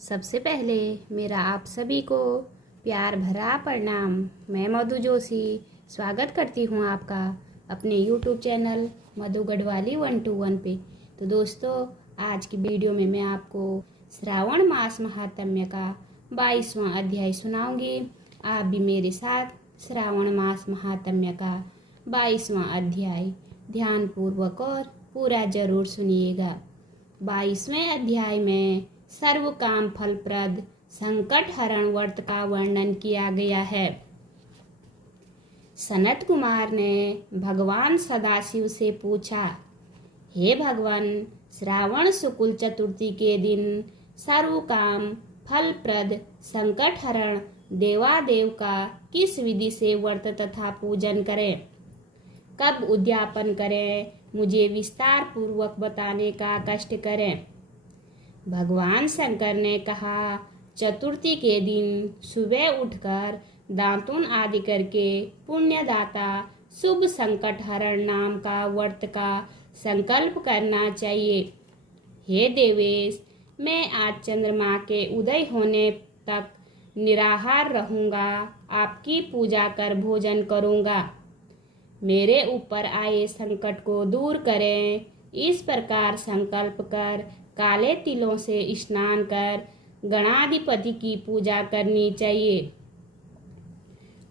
सबसे पहले मेरा आप सभी को प्यार भरा प्रणाम। मैं मधु जोशी स्वागत करती हूँ आपका अपने YouTube चैनल मधु गढ़वाली 121 पे। तो दोस्तों, आज की वीडियो में मैं आपको श्रावण मास महात्म्य का 22वां अध्याय सुनाऊंगी। आप भी मेरे साथ श्रावण मास महात्म्य का 22वां अध्याय ध्यानपूर्वक और पूरा जरूर सुनिएगा। 22वें अध्याय में सर्व काम फलप्रद संकट हरण व्रत का वर्णन किया गया है। सनत कुमार ने भगवान सदाशिव से पूछा, हे भगवान, श्रावण शुक्ल चतुर्थी के दिन सर्व काम फलप्रद संकट हरण देवादेव का किस विधि से व्रत तथा पूजन करें, कब उद्यापन करें, मुझे विस्तार पूर्वक बताने का कष्ट करें। भगवान शंकर ने कहा, चतुर्थी के दिन सुबह उठकर दातून आदि करके पुण्यदाता शुभ संकट हरण नाम का व्रत का संकल्प करना चाहिए। हे देवेश, मैं आज चंद्रमा के उदय होने तक निराहार रहूंगा, आपकी पूजा कर भोजन करूंगा। मेरे ऊपर आए संकट को दूर करें। इस प्रकार संकल्प कर काले तिलों से स्नान कर गणाधिपति की पूजा करनी चाहिए।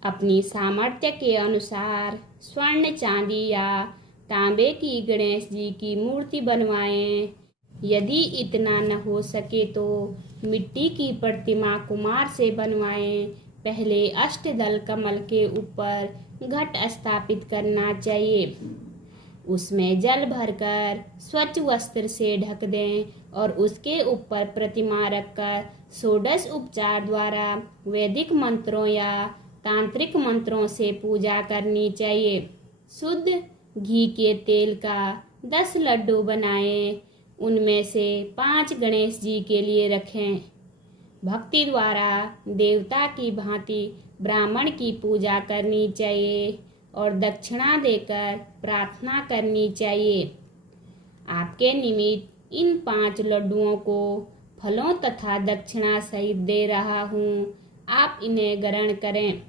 अपनी सामर्थ्य के अनुसार स्वर्ण, चांदी या तांबे की गणेश जी की मूर्ति बनवाएं। यदि इतना न हो सके तो मिट्टी की प्रतिमा कुम्हार से बनवाएं। पहले अष्टदल कमल के ऊपर घट स्थापित करना चाहिए। उसमें जल भरकर स्वच्छ वस्त्र से ढक दें और उसके ऊपर प्रतिमा रखकर षोडश उपचार द्वारा वैदिक मंत्रों या तांत्रिक मंत्रों से पूजा करनी चाहिए। शुद्ध घी के तेल का 10 लड्डू बनाएं। उनमें से 5 गणेश जी के लिए रखें। भक्ति द्वारा देवता की भांति ब्राह्मण की पूजा करनी चाहिए और दक्षिणा देकर प्रार्थना करनी चाहिए। आपके निमित्त इन 5 लड्डुओं को फलों तथा दक्षिणा सहित दे रहा हूँ, आप इन्हें ग्रहण करें।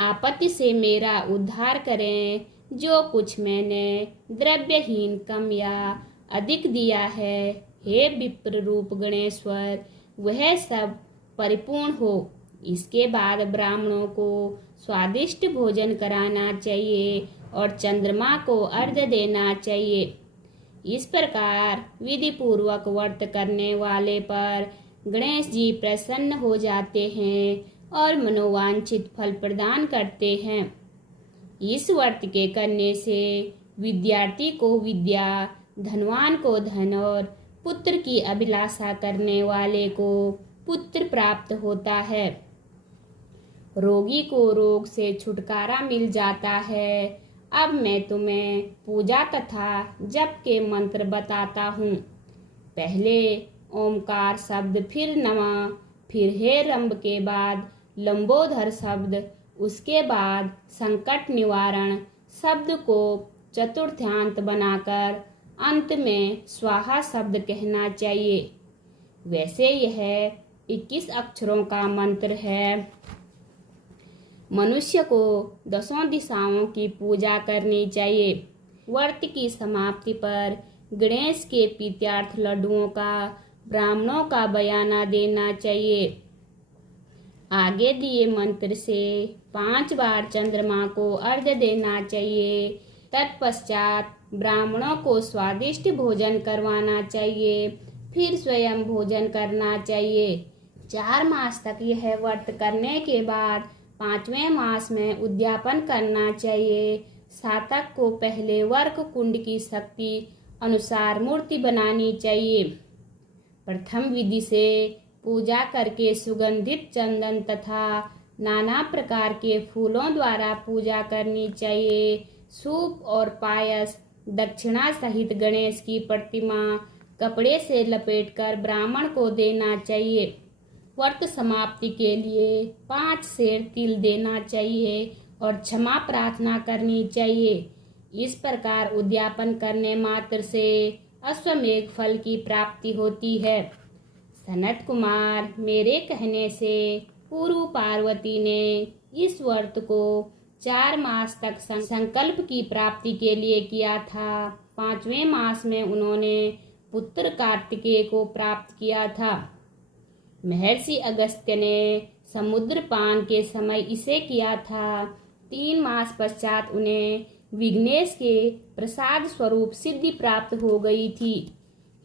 आपत्ति से मेरा उद्धार करें। जो कुछ मैंने द्रव्यहीन कम या अधिक दिया है, हे विप्र रूप गणेश्वर, वह सब परिपूर्ण हो। इसके बाद ब्राह्मणों को स्वादिष्ट भोजन कराना चाहिए और चंद्रमा को अर्घ्य देना चाहिए। इस प्रकार विधि पूर्वक व्रत करने वाले पर गणेश जी प्रसन्न हो जाते हैं और मनोवांछित फल प्रदान करते हैं। इस व्रत के करने से विद्यार्थी को विद्या, धनवान को धन और पुत्र की अभिलाषा करने वाले को पुत्र प्राप्त होता है। रोगी को रोग से छुटकारा मिल जाता है। अब मैं तुम्हें पूजा तथा जप के मंत्र बताता हूँ। पहले ओमकार शब्द, फिर नमः, फिर हे रंब के बाद लंबोदर शब्द, उसके बाद संकट निवारण शब्द को चतुर्थ्यांत बनाकर अंत में स्वाहा शब्द कहना चाहिए। वैसे यह 21 अक्षरों का मंत्र है। मनुष्य को 10 दिशाओं की पूजा करनी चाहिए। व्रत की समाप्ति पर गणेश के प्रीत्यार्थ लड्डुओं का ब्राह्मणों का बयाना देना चाहिए। आगे दिए मंत्र से 5 बार चंद्रमा को अर्घ्य देना चाहिए। तत्पश्चात ब्राह्मणों को स्वादिष्ट भोजन करवाना चाहिए, फिर स्वयं भोजन करना चाहिए। 4 मास तक यह व्रत करने के बाद 5वें मास में उद्यापन करना चाहिए। सातक को पहले वर्क कुंड की शक्ति अनुसार मूर्ति बनानी चाहिए। प्रथम विधि से पूजा करके सुगंधित चंदन तथा नाना प्रकार के फूलों द्वारा पूजा करनी चाहिए। सूप और पायस दक्षिणा सहित गणेश की प्रतिमा कपड़े से लपेटकर ब्राह्मण को देना चाहिए। व्रत समाप्ति के लिए 5 सेर तिल देना चाहिए और क्षमा प्रार्थना करनी चाहिए। इस प्रकार उद्यापन करने मात्र से अश्वमेघ फल की प्राप्ति होती है। सनत कुमार, मेरे कहने से पूर्व पार्वती ने इस व्रत को 4 मास तक संकल्प की प्राप्ति के लिए किया था। 5वें मास में उन्होंने पुत्र कार्तिकेय को प्राप्त किया था। महर्षि अगस्त्य ने समुद्र पान के समय इसे किया था। 3 मास पश्चात उन्हें विघ्नेश के प्रसाद स्वरूप सिद्धि प्राप्त हो गई थी।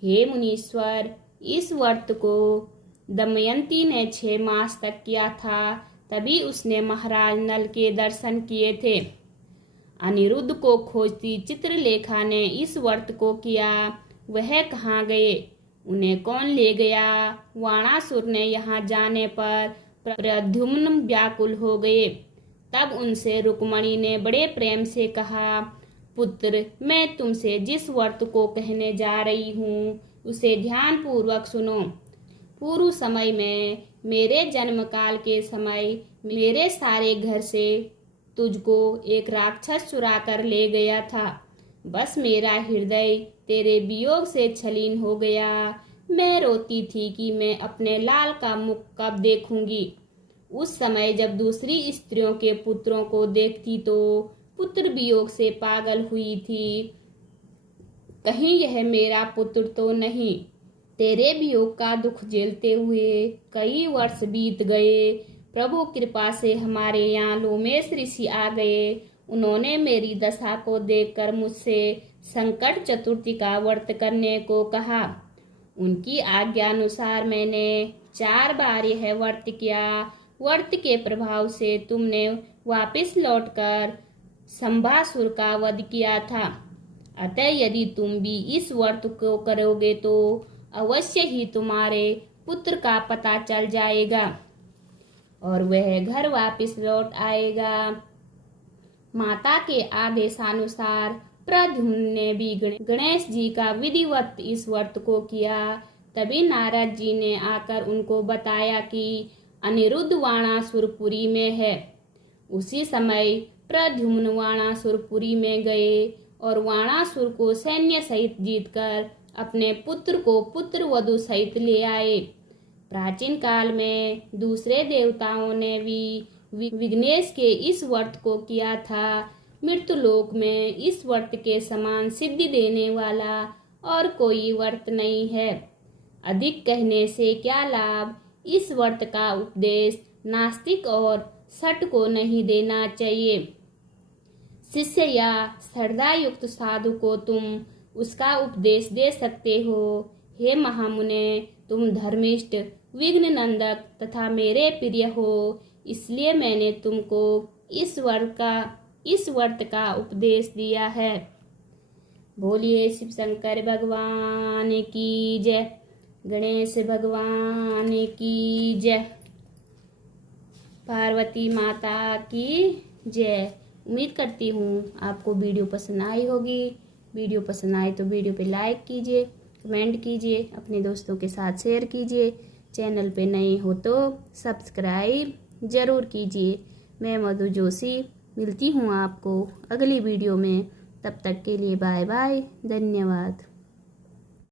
हे मुनीश्वर, इस व्रत को दमयंती ने 6 मास तक किया था, तभी उसने महाराज नल के दर्शन किए थे। अनिरुद्ध को खोजती चित्रलेखा ने इस व्रत को किया। वह कहाँ गए? उन्हें कौन ले गया? वाणासुर ने यहाँ जाने पर प्रद्युम्न व्याकुल हो गए। तब उनसे रुक्मणी ने बड़े प्रेम से कहा, पुत्र, मैं तुमसे जिस व्रत को कहने जा रही हूँ उसे ध्यान पूर्वक सुनो। पूर्व समय में मेरे जन्म काल के समय मेरे सारे घर से तुझको एक राक्षस चुरा कर ले गया था। बस मेरा हृदय तेरे वियोग से छलीन हो गया। मैं रोती थी कि मैं अपने लाल का मुख कब देखूंगी। उस समय जब दूसरी स्त्रियों के पुत्रों को देखती तो पुत्र वियोग से पागल हुई थी। कहीं यह मेरा पुत्र तो नहीं। तेरे वियोग का दुख झेलते हुए कई वर्ष बीत गए। प्रभु कृपा से हमारे यहाँ लोमेश ऋषि आ गए। उन्होंने मेरी दशा को देखकर मुझसे संकट चतुर्थी का व्रत करने को कहा। उनकी आज्ञा अनुसार मैंने 4 बार यह व्रत किया। व्रत के प्रभाव से तुमने वापस लौटकर संभासुर का वध किया था। अतः यदि तुम भी इस व्रत को करोगे तो अवश्य ही तुम्हारे पुत्र का पता चल जाएगा और वह घर वापस लौट आएगा। माता के आदेशानुसार प्रद्युम्न ने भी गणेश जी का विधिवत इस व्रत को किया। तभी नारद जी ने आकर उनको बताया कि अनिरुद्ध वाणासुरपुरी में है। उसी समय प्रद्युम्न वाणासुरपुरी में गए और वाणासुर को सैन्य सहित जीतकर अपने पुत्र को पुत्र वधु सहित ले आए। प्राचीन काल में दूसरे देवताओं ने भी विघ्नेश के इस व्रत को किया था। मृत्युलोक में इस व्रत के समान सिद्धि देने वाला और कोई व्रत नहीं है। अधिक कहने से क्या लाभ। इस व्रत का उपदेश नास्तिक और सट को नहीं देना चाहिए। शिष्य या श्रद्धा युक्त साधु को तुम उसका उपदेश दे सकते हो। हे महामुने, तुम धर्मिष्ठ, विघ्न नंदक तथा मेरे प्रिय हो, इसलिए मैंने तुमको इस व्रत का उपदेश दिया है। बोलिए शिव शंकर भगवान की जय, गणेश भगवान की जय, पार्वती माता की जय। उम्मीद करती हूँ आपको वीडियो पसंद आई होगी। वीडियो पसंद आए तो वीडियो पे लाइक कीजिए, कमेंट कीजिए, अपने दोस्तों के साथ शेयर कीजिए। चैनल पे नए हो तो सब्सक्राइब ज़रूर कीजिए। मैं मधु जोशी मिलती हूँ आपको अगली वीडियो में। तब तक के लिए बाय बाय, धन्यवाद।